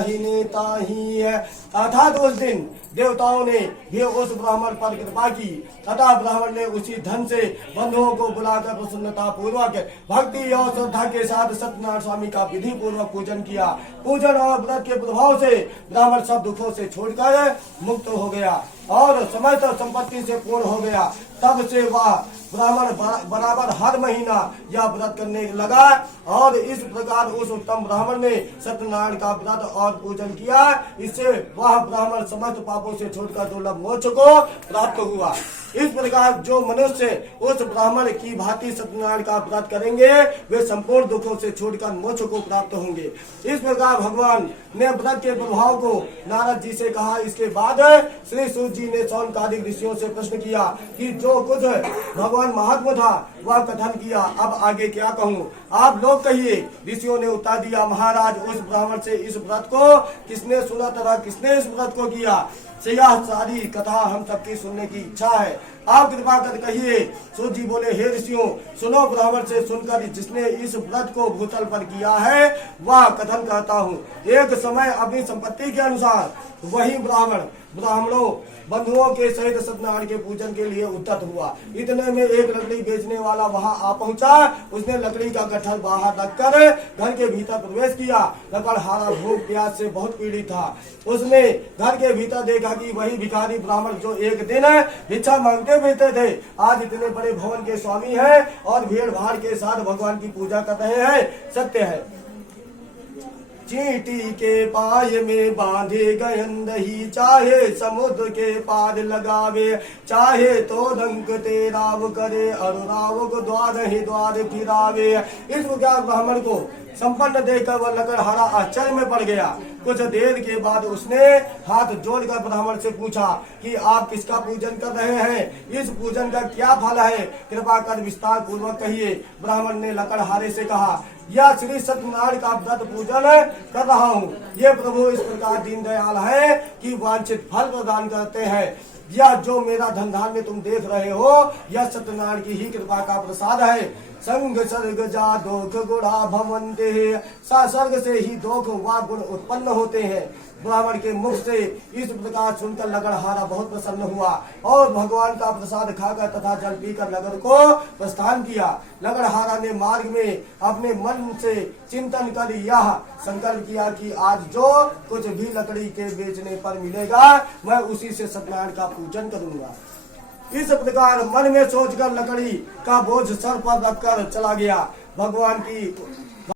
ही नेता ही है। अर्थात उस दिन देवताओं ने भी उस ब्राह्मण पर कृपा की तथा ब्राह्मण ने उसी धन से बंधुओं को बुलाकर प्रसन्नता पूर्वक भक्ति और श्रद्धा के साथ सत्यनारायण स्वामी का विधि पूर्वक पूजन किया। पूजन और व्रत के प्रभाव से ब्राह्मण सब दुखों से छोड़कर मुक्त हो गया और समस्त संपत्ति से पूर्ण हो गया। तब से वह ब्राह्मण बराबर हर महीना यह व्रत करने लगा और इस प्रकार उस उत्तम ब्राह्मण ने सत्यनारायण का व्रत और पूजन किया। इससे वह ब्राह्मण समस्त पापों से छोड़कर दुर्लभ मोक्ष को प्राप्त हुआ। इस प्रकार जो मनुष्य उस ब्राह्मण की भांति सत्यनारायण का व्रत करेंगे वे संपूर्ण दुखों से छोड़कर मोक्ष को प्राप्त होंगे। इस प्रकार भगवान ने व्रत के प्रभाव को नारद जी से कहा। इसके बाद श्री सूत जी ने शौनकादिक ऋषियों से प्रश्न किया कि जो कुछ भगवान महात्मा था वह कथन किया, अब आगे क्या कहूँ, आप लोग कहिए। ऋषियों ने उत्तर दिया, महाराज उस ब्राह्मण से इस व्रत को किसने सुना तथा किसने इस व्रत को किया, यह सारी कथा हम सबकी सुनने की इच्छा है, आप कृपा कर कहिए। सूत जी बोले, हे ऋषियों सुनो, ब्राह्मण से सुनकर जिसने इस व्रत को भूतल पर किया है वह कथन कहता हूँ। एक समय अपनी संपत्ति के अनुसार वही ब्राह्मणों बंधुओं के सहित सत्यनारायण के पूजन के लिए उद्यत हुआ। इतने में एक लकड़ी बेचने वाला वहां आ पहुंचा। उसने लकड़ी का गट्ठर बाहर रखकर घर के भीतर प्रवेश किया। लकड़हारा भूख प्यास से बहुत पीड़ित था। उसने घर के भीतर देखा कि वही भिखारी ब्राह्मण जो एक दिन भिक्षा मांगते फिरते थे आज इतने बड़े भवन के स्वामी है और भीड़ भाड़ के साथ भगवान की पूजा कर रहे हैं। सत्य है, चींटी के पाय में बांधे गयन ही, चाहे समुद्र के पार लगावे, चाहे तो डंक तेराव करे और राव को द्वार ही द्वार फिरावे। इस प्रकार ब्राह्मण को संपन्न देखकर वह लकड़हारा आश्चर्य में पड़ गया। कुछ देर के बाद उसने हाथ जोड़कर ब्राह्मण से पूछा कि आप किसका पूजन कर रहे हैं, इस पूजन का क्या फल है, कृपा कर विस्तार पूर्वक कहिए। ब्राह्मण ने लकड़हारे से कहा, यह श्री सत्यनारायण का व्रत पूजन कर रहा हूँ। ये प्रभु इस प्रकार दीन दयाल है कि वांछित फल प्रदान करते हैं। यह जो मेरा धन धान्य तुम देख रहे हो यह सत्यनारायण की ही कृपा का प्रसाद है। संग सर्ग जा दोख गुणा भवन्ते, सर्ग से ही दोख व गुण उत्पन्न होते हैं। ब्राह्मण के मुख से इस प्रकार सुनकर लकड़हारा बहुत प्रसन्न हुआ और भगवान का प्रसाद खाकर तथा जल पीकर नगर को प्रस्थान किया। लकड़हारा ने मार्ग में अपने मन से चिंतन कर यह संकल्प किया कि आज जो कुछ भी लकड़ी के बेचने पर मिलेगा मैं उसी से सत्यनारायण का पूजन करूंगा। इस प्रकार मन में सोचकर लकड़ी का बोझ सर पर रखकर चला गया। भगवान की